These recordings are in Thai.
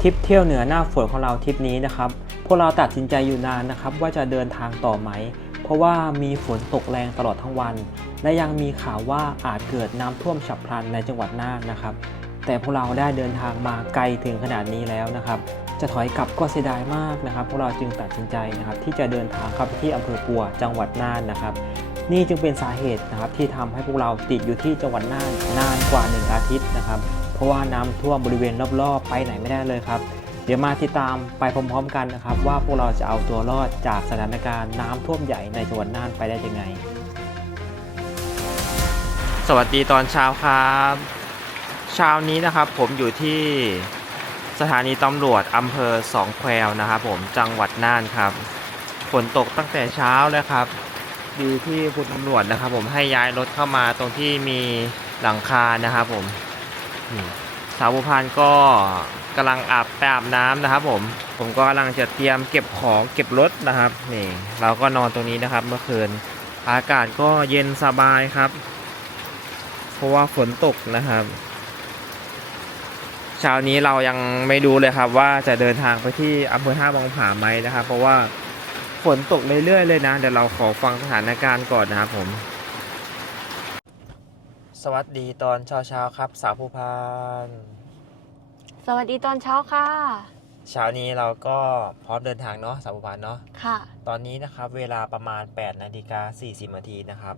ทริปเที่ยวเหนือหน้าฝนของเราทริปนี้นะครับ พวกเราตัดสินใจอยู่นานนะครับ ว่าจะเดินทางต่อไหม เพราะว่ามีฝนตกแรงตลอดทั้งวัน และยังมีข่าวว่าอาจเกิดน้ำท่วมฉับพลันในจังหวัดน่านนะครับ แต่พวกเราได้เดินทางมาไกลถึงขนาดนี้แล้วนะครับ จะถอยกลับก็เสียดายมากนะครับ พวกเราจึงตัดสินใจนะครับ ที่จะเดินทางเข้าไปที่อำเภอปัวจังหวัดน่านนะครับ นี่จึงเป็นสาเหตุนะครับที่ทำให้พวกเราติดอยู่ที่จังหวัดน่านนานกว่า 1 อาทิตย์นะครับ เพราะว่าน้ำท่วมบริเวณรอบๆ ไปไหนไม่ได้เลยครับ เดี๋ยวมาติดตามไปพร้อมๆกันนะครับ ว่าพวกเราจะเอาตัวรอดจากสถานการณ์น้ำท่วมใหญ่ในจังหวัดน่านไปได้ยังไง สวัสดีตอนเช้าครับเช้านี้นะครับผมอยู่ที่สถานีตำรวจอำเภอสองแควนะครับผมจังหวัดน่านครับฝนตกตั้งแต่เช้าเลยครับ ดีที่คุณตำรวจนะครับ ผมให้ย้ายรถเข้ามาตรงที่มีหลังคานะครับผม สาวผู้พันก็กำลังอาบไปอาบน้ำนะครับ ผม ผมก็กำลังจะเตรียมเก็บของเก็บรถนะครับนี่เราก็นอนตรงนี้นะครับ เมื่อคืนอากาศก็เย็นสบายครับ เพราะว่าฝนตกนะครับเช้านี้เรายังไม่ดูเลยครับ ว่าจะเดินทางไปที่อำเภอท่าบางผาไหมนะครับ เพราะว่าฝนตกเรื่อยๆเลยนะเดี๋ยวเราขอฟังสถานการณ์ก่อนนะครับผม วัสดีตอนเช้าๆครับ สาวผู้พานสวัสดีตอนเช้าค่ะ เช้านี้เราก็พร้อมเดินทางเนาะสาวผู้พานเนาะค่ะ ตอนนี้นะครับเวลาประมาณ8นาฬิกา40นาทีนะครับ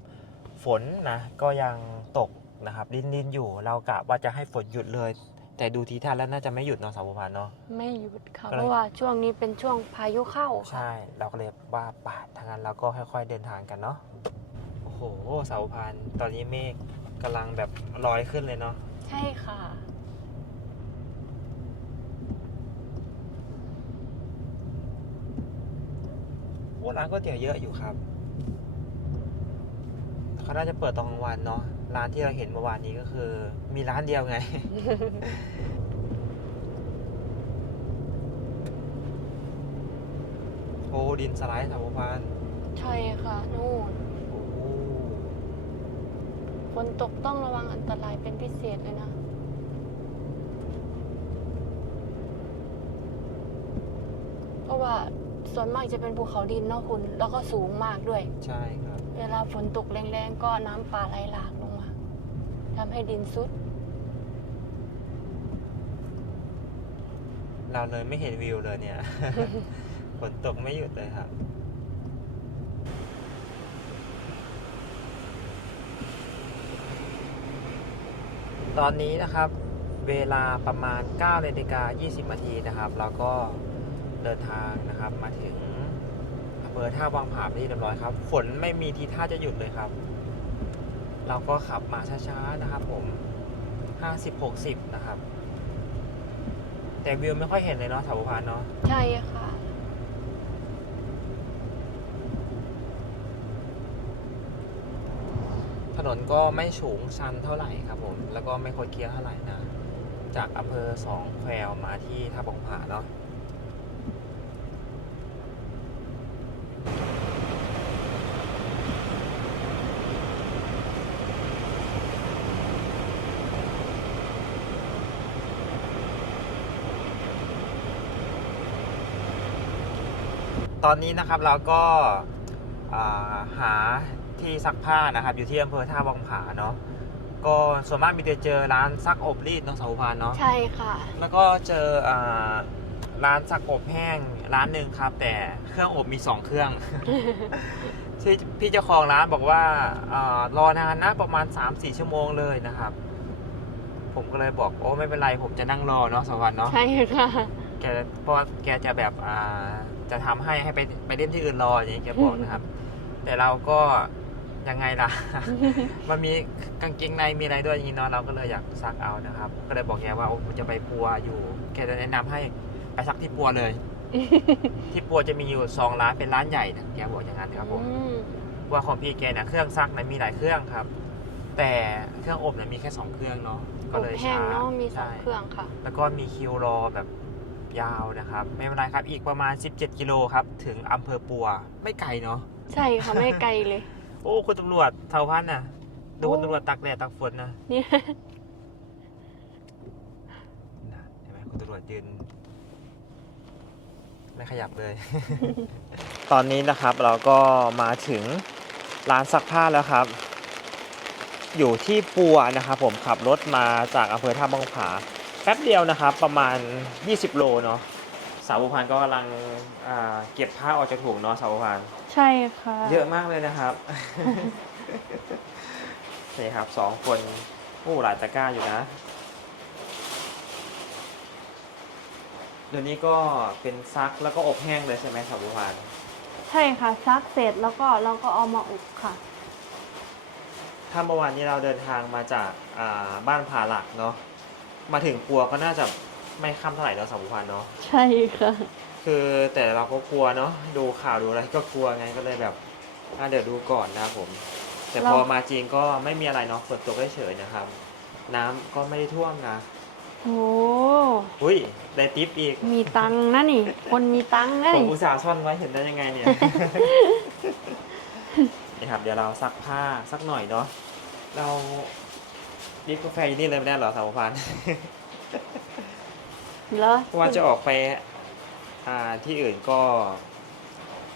ฝนนะก็ยังตกนะครับลินลินๆอยู่ เรากะว่าจะให้ฝนหยุดเลย แต่ดูทีท่าแล้วน่าจะไม่หยุดเนาะสาวผู้พันเนาะไม่หยุดค่ะก็เลยเพราะว่าช่วงนี้เป็นช่วงพายุเข้าค่ะใช่เราก็เลยว่าปาดทางนั้นเราก็ค่อยๆเดินทางกันเนาะโอ้โหสาวพันตอนนี้เมฆ กำลังแบบลอยขึ้นเลยเนาะใช่ค่ะ โอ้ร้านก๋วยเตี๋ยวเยอะอยู่ครับเขาน่าจะเปิดตอนกลางวันเนาะร้านที่เราเห็นเมื่อวานนี้ก็คือ มีร้านเดียวไง โอ้ดินสไลด์สาวพันใช่ค่ะนู่นโอ้โห ฝนตกต้องระวังอันตรายเป็นพิเศษเลยนะ เพราะว่าส่วนมากจะเป็นภูเขาดินเนาะคุณ แล้วก็สูงมากด้วย ใช่ครับ เวลาฝนตกแรงๆ ก็น้ำป่าไหลหลากลงมาทำให้ดินซุด เราเลยไม่เห็นวิวเลยเนี่ย ฝนตกไม่หยุดเลยครับ ตอนนี้นะครับเวลาประมาณ9นาฬิกา20นาทีนะครับเราก็เดินทางนะครับมาถึงอำเภอท่าวังผาเป็นที่เรียบร้อยครับ ฝนไม่มีทีท่าจะหยุดเลยครับ เราก็ขับมาช้าๆนะครับ ผม 50-60 นะครับ แต่วิวไม่ค่อยเห็นเลยเนาะสาวพานเนาะใช่ค่ะ ถนนก็ไม่สูงชันเท่าไหร่ครับผม แล้วก็ไม่คดเคี้ยวเท่าไหร่นะ จากอำเภอสองแควมาที่ท่าบงผาเนาะตอนนี้นะครับเราก็าหา ที่ซักผ้านะครับ อยู่ที่อำเภอท่าวังผาเนาะก็ส่วนมากมีแต่เจอร้านซักอบรีดเนาะสาวพานเนาะใช่ค่ะ แล้วก็เจออ่าร้านซักอบแห้งร้านหนึ่งครับ แต่เครื่องอบมีสองเครื่องที่พี่เจ้าของร้านบอกว่าอารอนานนะประมาณ3-4ชั่วโมงเลยนะครับ ผมก็เลยบอกโอ้ไม่เป็นไรผมจะนั่งรอเนาะสวรรค์เนาะใช่ค่ะแกเพราะว่าแกจะแบบอ่าจะทำให้ให้ไปไปเล่นที่อื่นรออย่างนี้แกบอกนะครับ แต่เราก็ ยังไงล่ะ มันมีกางเกงในมีอะไรด้วยอย่างนี้เนาะเราก็เลยอยากซักเอานะครับ ก็เลยบอกแกว่าโอ้ผมจะไปปัวอยู่แกจะแนะนำให้ไปซักที่ปัวเลย ที่ปัวจะมีอยู่สองร้านเป็นร้านใหญ่นะแกบอกอย่างนั้นครับผมอืมว่าของพี่แกเนี่ยเครื่องซักนะมีหลายเครื่องครับ แต่เครื่องอบเนี่ยมีแค่สองเครื่องเนาะก็อบเลยแห้ช้างเนาะมีสองใช่เครื่องค่ะ แล้วก็มีคิวรอแบบยาวนะครับ ไม่เป็นไรครับ อีกประมาณ 17 กิโลครับ ถึงอำเภอปัว ไม่ไกลเนาะ ใช่ค่ะ ไม่ไกลเลย โอ้คุณตำรวจเท่าพันน่ะ ดูโอ้คุณตำรวจตักแดดตักฝนนะเนี่ยนะเห็นไหมคุณตำรวจยืนไม่ขยับเลย ตอนนี้นะครับเราก็มาถึงร้านซักผ้าแล้วครับ อยู่ที่ปัวนะครับผมขับรถมาจากอำเภอท่าบางผา แป๊บเดียวนะครับ ประมาณ 20 โลเนาะ สาวบุพันก็กำลังอ่าเก็บผ้าออกจากถุงเนาะสาวบุพันใช่ค่ะ เยอะมากเลยนะครับ นี่ครับสองคนโอ้หลายตะกร้าอยู่นะ เดี๋ยวนี้ก็เป็นซักแล้วก็อบแห้งเลยใช่ไหมสาวบุพันใช่ค่ะซักเสร็จแล้วก็เราก็เอามาอบค่ะ ถ้าเมื่อวานนี้เราเดินทางมาจากอ่าบ้านผาหลักเนาะมาถึงปัวก็น่าจะ ไม่ค่ำเท่าไหร่เนาะสาวบุพันเนาะใช่ค่ะ คือแต่เราก็กลัวเนาะดูข่าวดูอะไรก็กลัวไงก็เลยแบบอะเดี๋ยวดูก่อนนะครับผม แต่พอเรามาจริงก็ไม่มีอะไรเนาะฝนตกเฉยๆนะครับ น้ำก็ไม่ได้ท่วมนะโอ้อุ้ยได้ทิปอีก มีตังค์นะนี่ คนมีตังค์นะผมนี่อุตส่าห์ซ่อนไว้เห็นได้ยังไงเนี่ย นี่ครับ เดี๋ยวเราซักผ้าสักหน่อยเนาะ เราดิฟกาแฟอยู่นี่เลยไม่ได้เหรอสาวพัน เหรอว่าจะออกไป อ่าที่อื่นก็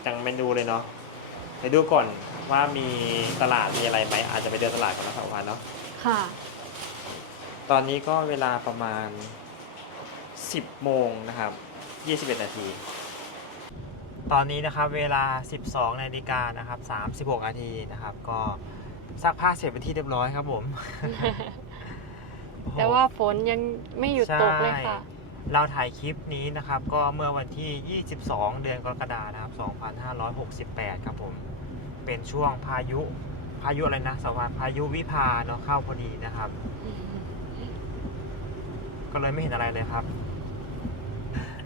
ยังไม่ดูเลยเนาะเดี๋ยวดูก่อนว่ามีตลาดมีอะไรไหมอาจจะไปเดินตลาดก่อนนะสาวพันเนาะค่ะ ตอนนี้ก็เวลาประมาณ10โมงนะครับ21นาที ตอนนี้นะครับเวลา12นาฬิกานะครับ36นาทีนะครับ ก็ซักผ้าเสร็จเป็นที่เรียบร้อยครับผม แต่ว่าฝนยังไม่หยุดตกเลยค่ะ เราถ่ายคลิปนี้นะครับ ก็เมื่อวันที่ 22 เดือนกรกฎานะครับ 2568 ครับผม เป็นช่วงพายุ พายุอะไรนะสวัสดิ์พายุวิภาเนาะเข้าพอดีนะครับ ก็เลยไม่เห็นอะไรเลยครับ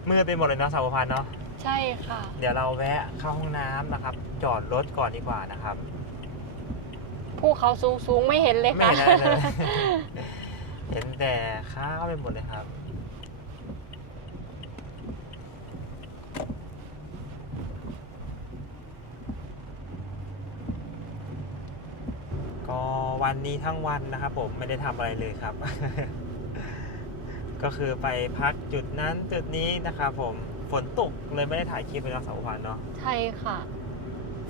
มืดไปหมดเลยเนาะสาวพันธ์เนาะ ใช่ค่ะ เดี๋ยวเราแวะเข้าห้องน้ำนะครับ จอดรถก่อนดีกว่านะครับ ภูเขาสูงสูงๆไม่เห็นเลยไม่ค่ะ เห็นอะไรเลย เห็นแต่ข้าวไปหมดเลยครับ ก็ วันนี้ทั้งวันนะครับผมไม่ได้ทำอะไรเลยครับ ก็คือไปพักจุดนั้นจุดนี้นะครับผมฝนตกเลยไม่ได้ถ่ายคลิปไปแล้วสาวพันธ์เนาะใช่ค่ะ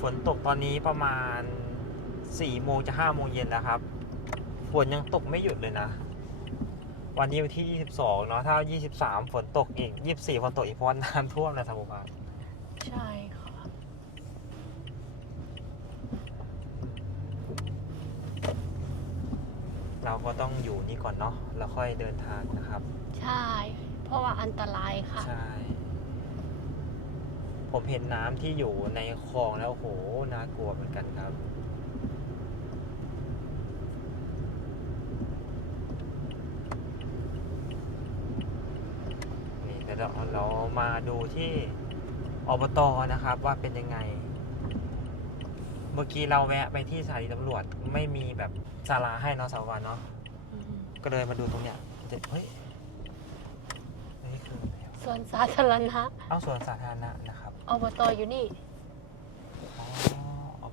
ฝนตกตอนนี้ประมาณ4โมงจะ5โมงเย็นแล้วครับ ฝนยังตกไม่หยุดเลยนะ วันนี้วันที่ 22 เนาะถ้า 23 ฝนตกอีก 24 ฝนตกอีกเพราะว่าน้ำท่วมนะสมุทรใช่ค่ะ เราก็ต้องอยู่นี่ก่อนเนาะแล้วค่อยเดินทางนะครับ ใช่ เพราะว่าอันตรายค่ะ ใช่ ผมเห็นน้ำที่อยู่ในคลองแล้วโหน่ากลัวเหมือนกันครับ นี่เดี๋ยวเราเรามาดูที่อบตนะครับว่าเป็นยังไงเมื่อกี้เราแวะไปที่สถานีตำรวจไม่มีแบบศาลาให้เนาะสาววันเนาะก็เลยมาดูตรงเนี้ยเฮ้ยนี่คืออะไรอะส่วนสาธารณะเอาสวนสาธารณะนะครับอบตอยู่นี่ อ๋อเอา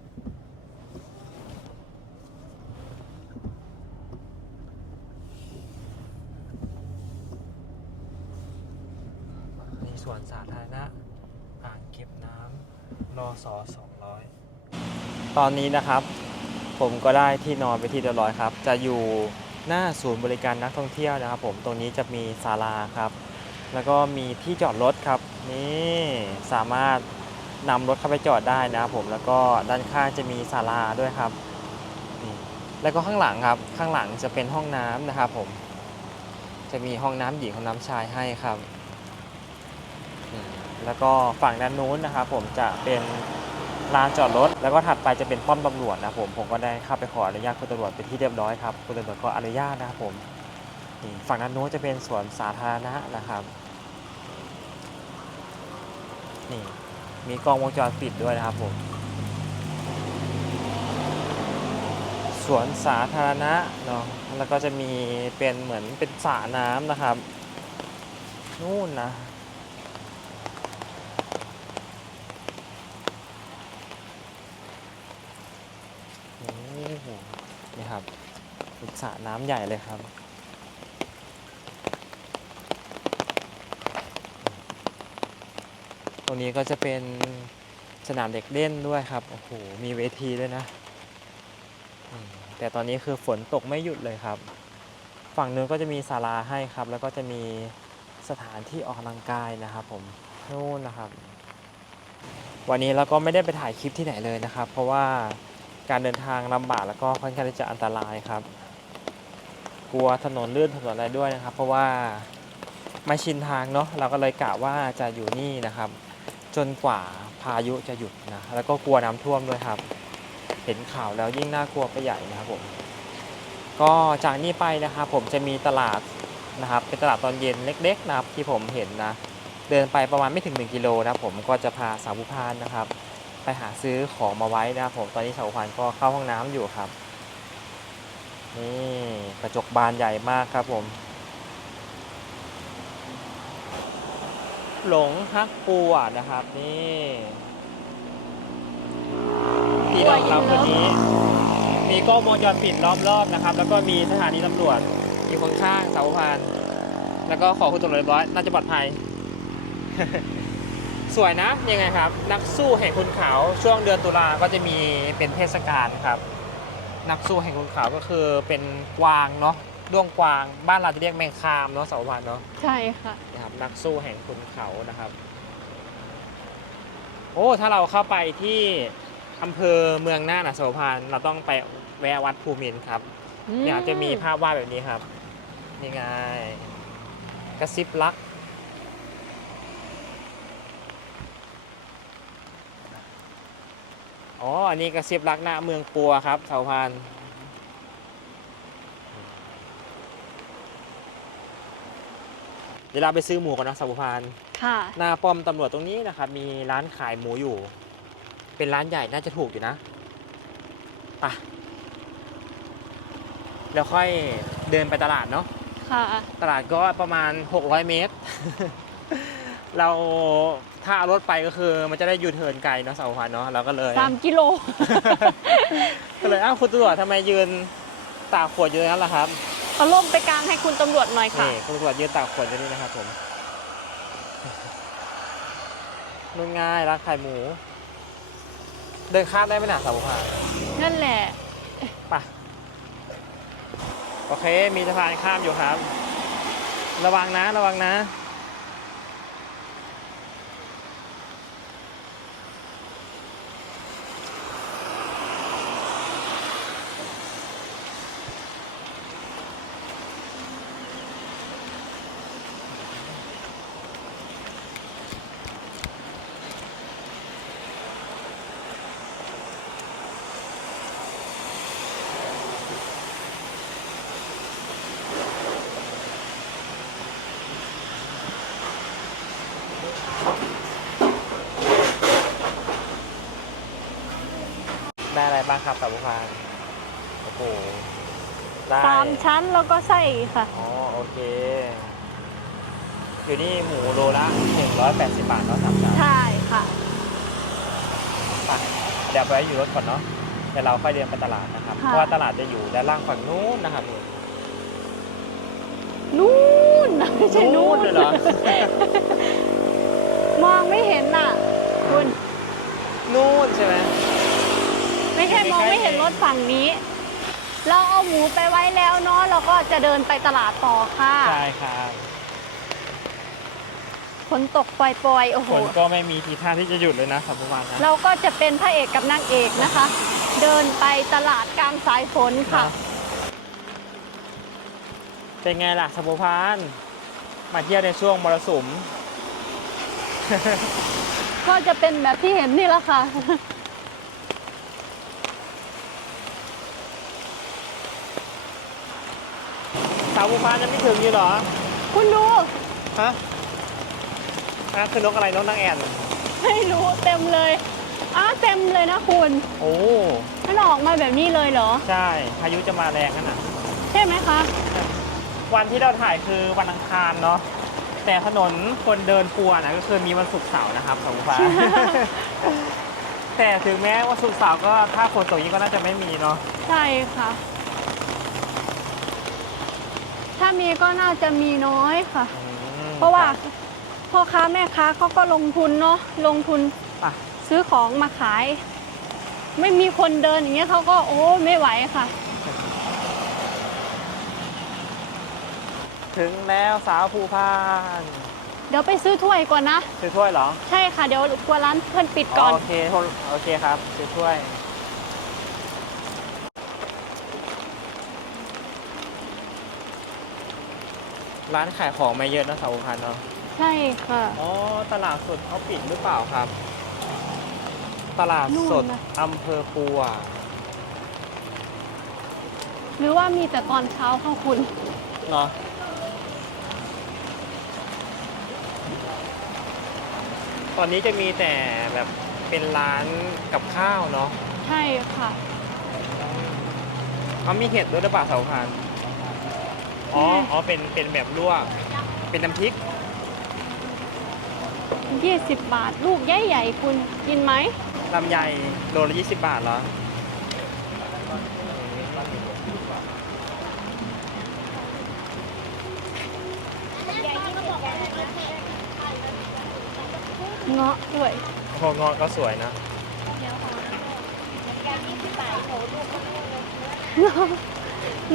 นี่สวนสาธารณะอ่างเก็บน้ำรอสอสองร้อย ตอนนี้นะครับ ผมก็ได้ที่นอนไปที่เรียบร้อยครับ จะอยู่หน้าศูนย์บริการนักท่องเที่ยวนะครับ ผมตรงนี้จะมีศาลาครับ แล้วก็มีที่จอดรถครับนี่สามารถนำรถเข้าไปจอดได้นะครับผมแล้วก็ด้านข้างจะมีศาลาด้วยครับนี่แล้วก็ข้างหลังครับข้างหลังจะเป็นห้องน้ำนะครับผมจะมีห้องน้ำหญิงห้องน้ำชายให้ครับ แล้วก็ฝั่งด้านนู้นนะครับผมจะเป็น ลานจอดรถ แล้วก็ถัดไปจะเป็นป้อมตำรวจนะผมผมก็ได้เข้าไปขออนุญาตคุณตำรวจเป็นที่เรียบร้อยครับคุณตำรวจก็อนุญาตนะครับผมนี่ฝั่งด้นโน้นจะเป็นสวนสาธารณะนะครับนี่มีกล้องวงจรปิดด้วยนะครับผมสวนสาธารณะเนาะแล้วก็จะมีเป็นเหมือนเป็นสระน้ำนะครับ นู่นนะ โอ้โห นี่ครับสระน้ำใหญ่เลยครับ ตรงนี้ก็จะเป็นสนามเด็กเล่นด้วยครับ โอ้โห มีเวทีด้วยนะ แต่ตอนนี้คือฝนตกไม่หยุดเลยครับ ฝั่งนู้นก็จะมีศาลาให้ครับ แล้วก็จะมีสถานที่ออกกำลังกายนะครับผมนู่นนะครับ วันนี้เราก็ไม่ได้ไปถ่ายคลิปที่ไหนเลยนะครับ เพราะว่า การเดินทางลำบากแล้วก็ค่อนข้างที่จะอันตรายครับ กลัวถนนลื่นถนนอะไรด้วยนะครับ เพราะว่าไม่ชินทางเนาะเราก็เลยกะว่าจะอยู่นี่นะครับ จนกว่าพายุจะหยุดนะแล้วก็กลัวน้ำท่วมด้วยครับ เห็นข่าวแล้วยิ่งน่ากลัวไปใหญ่นะครับผมก็จากนี้ไปนะครับผมจะมีตลาดนะครับ เป็นตลาดตอนเย็นเล็ก ๆ นะครับที่ผมเห็นนะ เดินไปประมาณไม่ถึง 1 กิโลนะครับผมก็จะพาสาวผู้พานนะครับ ไปหาซื้อของมาไว้นะครับผมตอนนี้สาวผู้พานก็เข้าห้องน้ำอยู่ครับ นี่กระจกบานใหญ่มากครับผม หลงฮักปูอะนะครับ นี่ที่รองรับคนนี้ มีกล้องวงจรปิดล้อมรอบนะครับ แล้วก็มีสถานีตำรวจอยู่ข้างๆเสาพาน แล้วก็ขอคุณตำรวจเรียบร้อยน่าจะปลอดภัย สวยนะยังไงครับ นักสู้แห่งคุณเขาช่วงเดือนตุลาก็จะมีเป็นเทศกาลครับ นักสู้แห่งคุณเขาก็คือเป็นกวางเนาะด้วงกวางบ้านเราจะเรียกแมงคามเนาะเสาพานเนาะใช่ค่ะนะครับนักสู้แห่งคุณเขานะครับ โอ้ถ้าเราเข้าไปที่อำเภอเมืองน่านนะโสพานเราต้องไปแวะวัดภูมินทร์ครับเนี่ยจะมีภาพวาดแบบนี้ครับนี่ไงกระซิบลัก อ๋อ อันนี้กระซิบลักหน้าเมืองปัวครับเสาพานเดี๋ยวเราไปซื้อหมูกันนะเสาพานค่ะหน้าป้อมตำรวจตรงนี้นะครับ มีร้านขายหมูอยู่ เป็นร้านใหญ่น่าจะถูกอยู่นะไปะแล้วค่อยเดินไปตลาดเนาะค่ะ ตลาดก็ประมาณ 600 เมตร เรา ถ้าเอารถไปก็คือมันจะได้ยูเทิร์นไกลเนาะเสาพันเนาะเราก็เลยสามกิโล ก็เลยอ้าวคุณตำรวจทำไมยืนตากขวดอยู่ตรงนั้นล่ะครับเอาล่มไปกลางให้คุณตำรวจหน่อยค่ะ นี่คุณตำรวจยืนตากขวดอยู่นี่นะครับผมนุ่นง่ายร้านขายหมู เดินข้ามได้ไหมนะเสาพันนั่นแหละ ไปโอเคมีสะพานข้ามอยู่ครับ ระวังนะระวังนะ บ้างครับสาวพานโอ้โหได้สามชั้นแล้วก็ไส้ค่ะ อ๋อโอเค อยู่นี่หมูโลละ180บาทเนาะสามจานใช่ค่ะ ไปเดี๋ยวไปอยู่รถก่อนเนาะเดี๋ยวเราค่อยเดินไปตลาดนะครับค่ะเพราะว่าตลาดจะอยู่ด้านล่างฝั่งนู้นนะครับนู่น นู่นนะไม่ใช่นู่นเลยเหรอ มองไม่เห็นน่ะ คุณนู่นใช่ไหม ไม่ใช่มองไม่เห็นรถฝั่งนี้ เราเอาหมูไปไว้แล้วเนาะเราก็จะเดินไปตลาดต่อค่ะใช่ครับฝนตกปล่อยๆโอ้โหฝนก็ไม่มีทีท่าที่จะหยุดเลยนะสัมภาระนะเราก็จะเป็นพระเอกกับนางเอกนะคะ เดินไปตลาดกลางสายฝนค่ะเนอะเป็นไงล่ะสัมภาระมาเที่ยวในช่วงมรสุมก็จะเป็นแบบที่เห็นนี่แหละค่ะ สาวภูพานยังไม่ถึงอยู่เหรอ คุณดู ฮะอะคือนกอะไรนกนางแอ่นไม่รู้เต็มเลยอ้าเต็มเลยนะคุณ โอ้ มันออกมาแบบนี้เลยเหรอ ใช่ พายุจะมาแรงขนาดใช่ไหมคะ วันที่เราถ่ายคือวันอังคารเนาะ แต่ถนนคนเดินปัวนะก็คือมีวันศุกร์เสาร์นะครับสองฟ้าแต่ถึงแม้ว่าศุกร์เสาร์ก็ถ้าฝนตกยิ่งก็น่าจะไม่มีเนาะ ใช่ค่ะ ถ้ามีก็น่าจะมีน้อยค่ะ อืมเพราะว่าพ่อค้าแม่ค้าเขาก็ลงทุนเนาะลงทุนป่ะซื้อของมาขาย ไม่มีคนเดินอย่างเงี้ยเขาก็โอ้ไม่ไหวค่ะ ถึงแล้วสาวภูพานเดี๋ยวไปซื้อถ้วยก่อนนะซื้อถ้วยเหรอใช่ค่ะเดี๋ยวกลัวร้านเพื่อนปิดก่อน โอเคโอเคครับซื้อถ้วย ร้านขายของไม่เยอะนะสาวภูพานเนาะใช่ค่ะ อ๋อตลาดสดเขาปิดหรือเปล่าครับ ตลาดสดนู่นนะ อำเภอปัว หรือว่ามีแต่ตอนเช้าค่ะคุณ เนาะตอนนี้จะมีแต่แบบเป็นร้านกับข้าวเนาะใช่ค่ะอ๋อมีเห็ดด้วยหรือเปล่าสาวพันธุ์ อ๋ออ๋อเป็นเป็นแบบลวก เป็นน้ำพริก 20 บาท ลูกใหญ่ๆคุณกินไหม ลำไยโลละ20 บาทเหรอ เงาะด้วยโคงอก็สวยนะ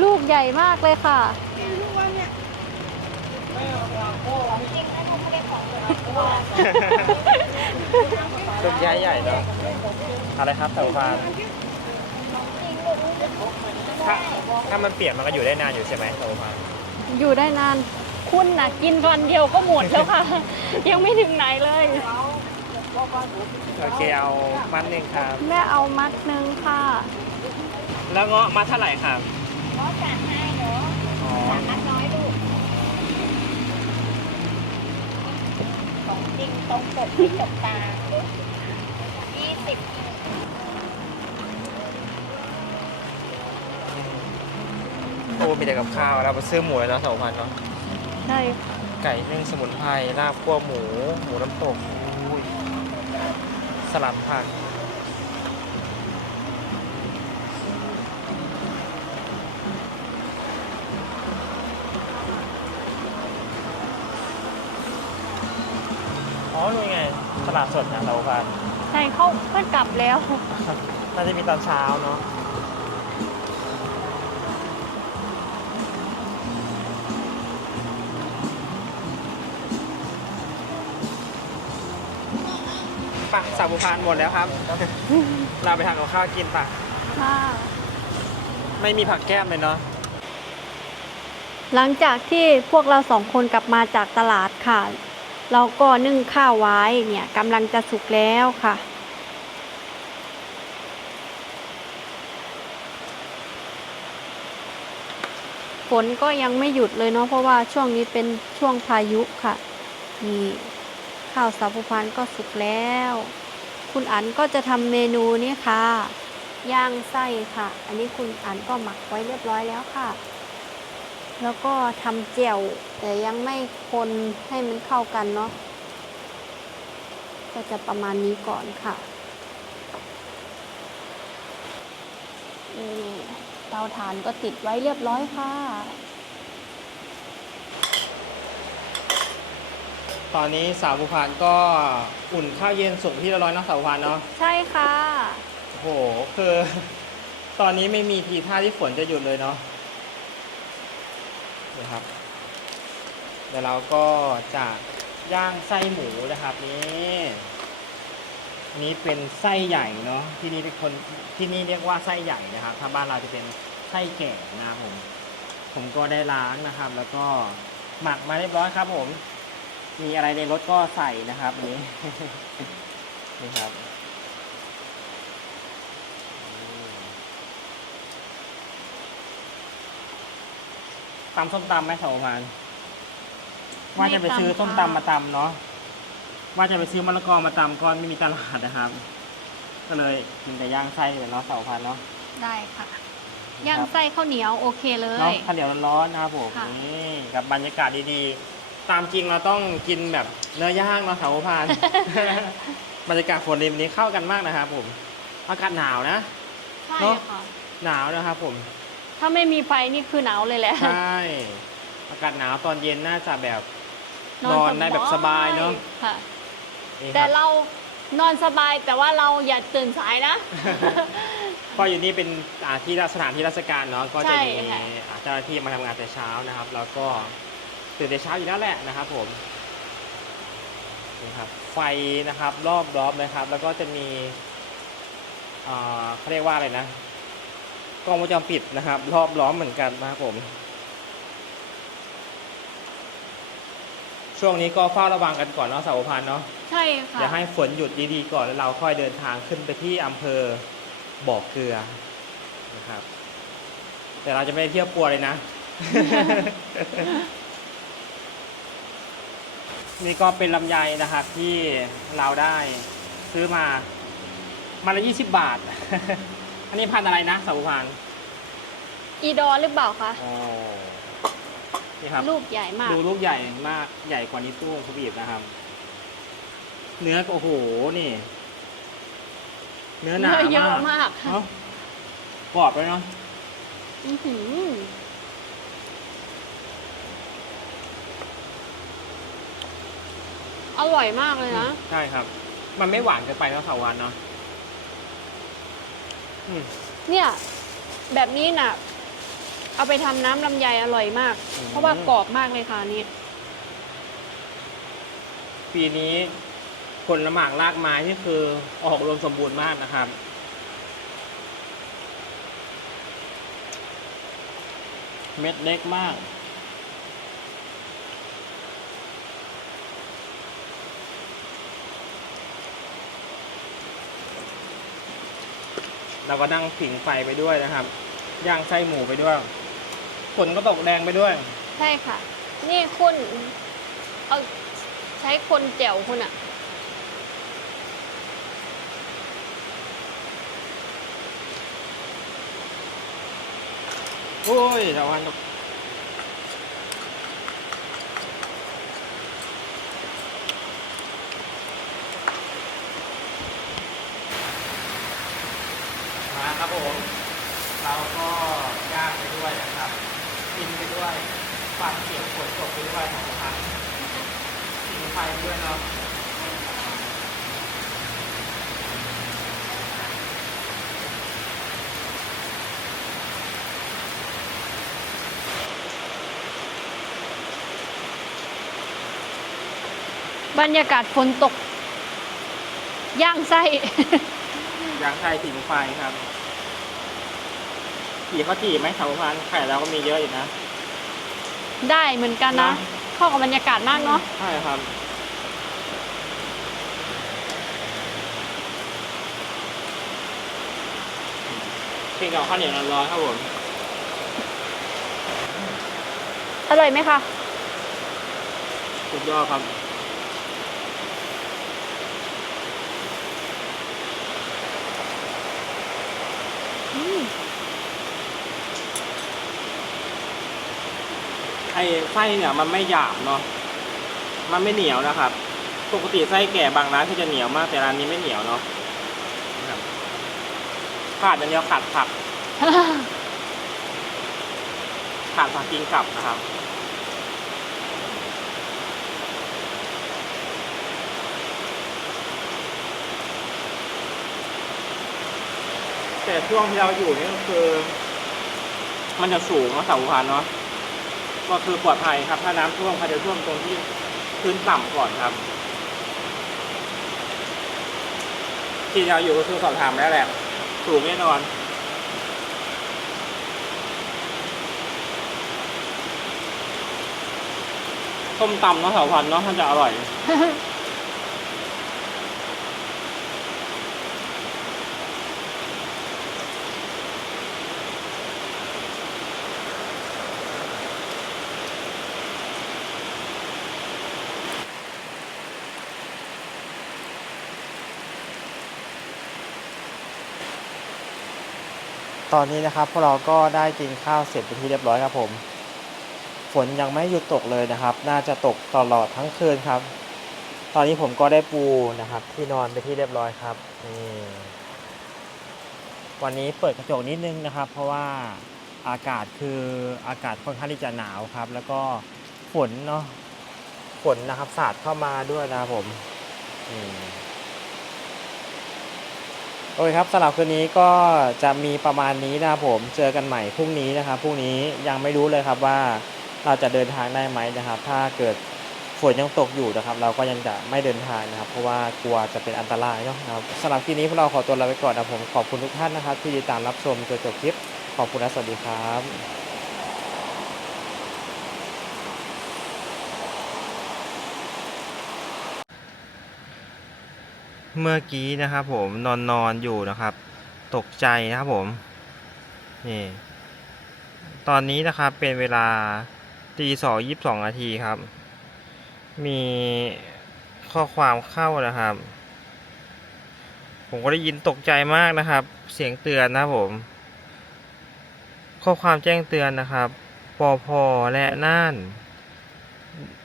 ลูกใหญ่มากเลยค่ะลูกใหญ่ใหญ่เนาะอะไรครับสาวพันธุ์ถ้าถ้ามันเปียกมันก็อยู่ได้นานอยู่ใช่ไหมสาวพันธุ์อยู่ได้นาน คุณน่ะกินวันเดียวก็หมดแล้วค่ะ ยังไม่ถึงไหนเลย โอเคเอามัดหนึ่งครับ แม่เอามัดหนึ่งค่ะ แล้วเงาะมัดเท่าไหร่ครับ ก็จัดให้เนาะอ๋อสามนัดน้อยลูกของจริงตรงปกที่จบตายี่สิบโอ้มีแต่กับข้าวเราไปซื้อหมูแล้วเนาะสาวพันธุ์เนาะใช่ค่ะไก่นึ่งสมุนไพรลาบคั่วหมู หมูน้ำตกอุ้ยสลัดผัก อ๋อนี่ไงตลาดสดนะเราพันใช่เขาเพื่อนกลับแล้ว น่าจะมีตอนเช้าเนาะไป่ะสาวบุพานหมดแล้วครับ เราไปทานกับข้าวกินป่ะค่ะไม่มีผักแก้มเลยเนาะ หลังจากที่พวกเราสองคนกลับมาจากตลาดค่ะ เราก็นึ่งข้าวไว้เนี่ยกำลังจะสุกแล้วค่ะ ฝนก็ยังไม่หยุดเลยเนาะเพราะว่าช่วงนี้เป็นช่วงพายุค่ะ นี่ข้าวสาภูพานก็สุกแล้ว คุณอันก็จะทำเมนูนี้ค่ะย่างไส้ค่ะ อันนี้คุณอันก็หมักไว้เรียบร้อยแล้วค่ะ แล้วก็ทำเจียว แต่ยังไม่คนให้มันเข้ากันเนาะก็จะประมาณนี้ก่อนค่ะนี่เตาถ่านก็ติดไว้เรียบร้อยค่ะ ตอนนี้สาวบุพานก็อุ่นข้าวเย็นส่งที่เรียบร้อยเนาะสาวบุพานเนาะใช่ค่ะโอ้โหคือ ตอนนี้ไม่มีทีท่าที่ฝนจะหยุดเลยเนาะนี่ครับ เดี๋ยวเราก็จะย่างไส้หมูนะครับนี่นี้เป็นไส้ใหญ่เนาะที่นี่เป็นคนที่นี่เรียกว่าไส้ใหญ่นะครับ ถ้าบ้านเราจะเป็นไส้แก่นะครับผม ผมก็ได้ล้างนะครับ แล้วก็หมักมาเรียบร้อยครับ ผม มีอะไรในรถก็ใส่นะครับนี้นี่ครับตำส้มตำไหมสาวพาน ว่าจะไปซื้อไม่ตำส้มค่ะตำมาตำเนาะว่าจะไปซื้อมะละกอมาตำก่อนไม่มีตลาดนะครับ ก็เลยกินแต่ย่างไส้เลยเนาะสาวพานเนาะได้ค่ะ ย่างไส้ข้าวเหนียวโอเคเลเนาะยข้าวเหนียวร้อนๆนะครับผมค่ะนี่กับบรรยากาศดีๆ ตามจริงเราต้องกินแบบเนื้อย่างเนาะสาวพานบรรยากาศฝนริมนี้เข้ากันมากนะครับผมอากาศหนาวนะใช่เนอะค่ะหนาวนะครับผม ถ้าไม่มีไฟนี่คือหนาวเลยแหละใช่อากาศหนาวตอนเย็นน่าจะแบบ นอนได้แบบสบายเนอะ ค่ะ นี่คแต่รับเรานอนสบายแต่ว่าเราอย่าตื่นสายนะก็อยู่นี่เป็นอ่าที่สถานที่ราชการเนาะก็จะมีใช่ค่ะ อ่าเจ้าหน้าที่มาทำงานแต่เช้านะครับ แล้วก็ตื่นแต่เช้าอยู่แล้วแหละนะครับ ผมนี่ครับไฟนะครับรอบรอบเลยครับ แล้วก็จะมีอ่าเขาเรียกว่าอะไรนะกล้องวงจรปิดนะครับ รอบล้อมเหมือนกันนะครับผม ช่วงนี้ก็เฝ้าระวังกันก่อนเนาะสาวพันธ์เนาะใช่ค่ะอย่าให้ฝนหยุดดีๆก่อนแล้วเราค่อยเดินทางขึ้นไปที่อำเภอบ่อเกลือนะครับ แต่เราจะไม่ได้เที่ยวปัวเลยนะ นี่ก็เป็นลำไยนะครับที่เราได้ซื้อมามาละยี่สิบบาท อันนี้พันธุ์อะไรนะสาวพันธ์อีดอหรือเปล่าคะ อ๋อ นี่ครับ ลูกใหญ่มาก ดูลูกใหญ่มากใหญ่กว่านี้ตู้สบีบนะครับ เนื้อก็โอ้โหนี่ เนื้อหนาเนื้อเยอะมากมากค่ะเนอะกรอบเลยเนาะอื้อหืออร่อยมากเลยนะ ใช่ครับ มันไม่หวานเกินไปเนาะสาววันเนาะอืมเนี่ย แบบนี้น่ะ เอาไปทำน้ำลำไยอร่อยมาก อืม เพราะว่ากรอบมากเลยค่ะอันนี่ปีนี้ผลหมากรากไม้ที่คือออกรวมสมบูรณ์มากนะครับ เม็ดเล็กมาก เราก็นั่งผิงไฟไปด้วยนะครับ ย่างไส้หมูไปด้วย ฝนก็ตกแดงไปด้วย ใช่ค่ะ นี่คุณเอาใช้คนแจ่วคุณอะโอ้ยสาววันตกมาครับผม เราก็ย่างไปด้วยนะครับ กินไปด้วยฟังเสียงฝนตกไปด้วยนะครับกินไฟไปด้วยเนาะบรรยากาศฝนตก ย่างไส้ย่างไข่ผิงไฟครับ จีเขาจีไหมสาวพันธุ์ไข่เราก็มีเยอะอยู่นะ ได้เหมือนกันนะ นะ เข้ากับบรรยากาศมากเนาะใช่ครับ กินกับข้าวเหนียวร้อนๆครับผมอร่อยไหมคะ สุดยอดครับ อ้ไส้เนี่ยมันไม่หยาบเนาะมันไม่เหนียวนะครับ ปกติไส้แก่บางร้านที่จะเหนียวมากแต่ร้านนี้ไม่เหนียวเนาะนะครับขาดอย่างเดียวขาดผักขาดผักกินกลับนะครับแต่ช่วงที่เราอยู่นี่ก็คือ มันจะสูงเนาะเสาพันเนาะ ก็คือปลอดภัยครับ ถ้าน้ำท่วมเขาจะท่วมตรงที่พื้นต่ำก่อนครับ ที่เราอยู่ก็คือสอบถามแล้วแหละสูงแน่นอนส้มตำเนาะสาพันเนาะท่านจะอร่อย ตอนนี้นะครับพวกเราก็ได้กินข้าวเสร็จเป็นที่เรียบร้อยครับผม ฝนยังไม่หยุดตกเลยนะครับ น่าจะตกตลอดทั้งคืนครับ ตอนนี้ผมก็ได้ปูนะครับ ที่นอนไปที่เรียบร้อยครับนี่วันนี้เปิดกระจกนิดนึงนะครับ เพราะว่าอากาศคืออากาศค่อนข้างที่จะหนาวครับ แล้วก็ฝนเนาะฝนนะครับสาดเข้ามาด้วยนะครับผมอืม โอเคครับสำหรับคืนนี้ก็จะมีประมาณนี้นะครับผมเจอกันใหม่พรุ่งนี้นะครับพรุ่งนี้ยังไม่รู้เลยครับว่าเราจะเดินทางได้ไหมนะครับ ถ้าเกิดฝนยังตกอยู่นะครับ เราก็ยังจะไม่เดินทางนะครับ เพราะว่ากลัวจะเป็นอันตรายเนาะนะครับสำหรับคลิปนี้พวกเราขอตัวลาไปก่อนนะครับผมขอบคุณทุกท่านนะครับ ที่ติดตามรับชมจนจบคลิปขอบคุณและสวัสดีครับ เมื่อกี้นะครับผมนอนนอนอยู่นะครับ ตกใจนะครับผมนี่ตอนนี้นะครับเป็นเวลาตีสองยี่สิบสองนาทีครับ มีข้อความเข้านะครับ ผมก็ได้ยินตกใจมากนะครับ เสียงเตือนนะครับผม ข้อความแจ้งเตือนนะครับปอพและน่าน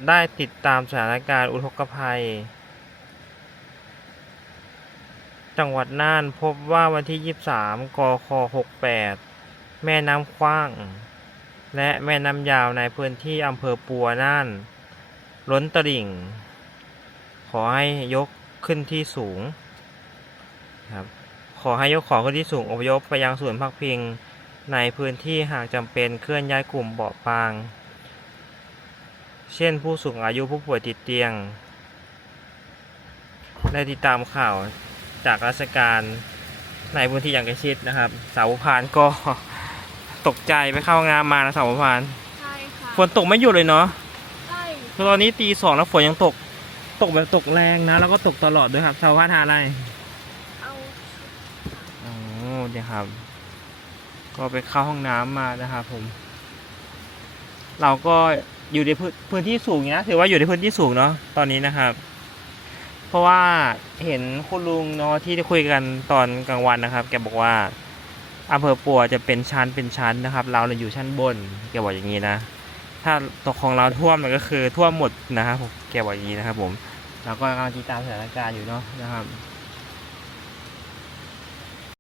ได้ติดตามสถานการณ์อุทกภัย จังหวัดน่านพบว่าวันที่ 23 กค 68 แม่น้ำคว้าง และแม่น้ำยาวในพื้นที่อำเภอปัวน่าน ล้นตลิ่ง ขอให้ยกขึ้นที่สูงครับขอให้ยกของขึ้นที่สูงอพยพไปยังศูนย์พักพิง ในพื้นที่หากจำเป็นเคลื่อนย้ายกลุ่มเบาะบาง เช่นผู้สูงอายุผู้ป่วยติดเตียง ได้ติดตามข่าว จากราชการในพื้นที่อย่างใกล้ชิดนะครับ สาวพานก็ตกใจไปเข้าห้องน้ำมานะสาวพานใช่ค่ะฝนตกไม่หยุดเลยเนาะใช่ตอนนี้ตีสองแล้วฝนยังตกตกแบบตกแรงนะ แล้วก็ตกตลอดด้วยครับสาวพานหาอะไรเอาอ๋อเดี๋ยวครับ ก็ไปเข้าห้องน้ำมานะครับผม เราก็อยู่ในพื้นพื้นที่สูงอยู่นะถือว่าอยู่ในพื้นที่สูงเนาะตอนนี้นะครับเพ ราะว่าเห็นคุณลุงเนาะที่ได้คุยกันตอนกลางวันนะครับ แกบอกว่าอำเภอปัวจะเป็นชั้นเป็นชั้นนะครับ เราเนี่ยอยู่ชั้นบน แกบอกอย่างนี้นะ ถ้าตกของเราท่วมมันก็คือท่วมหมดนะครับแกบอกอย่างนี้นะครับ ผมเราก็กำลังติดตามสถานการณ์อยู่เนาะนะครับ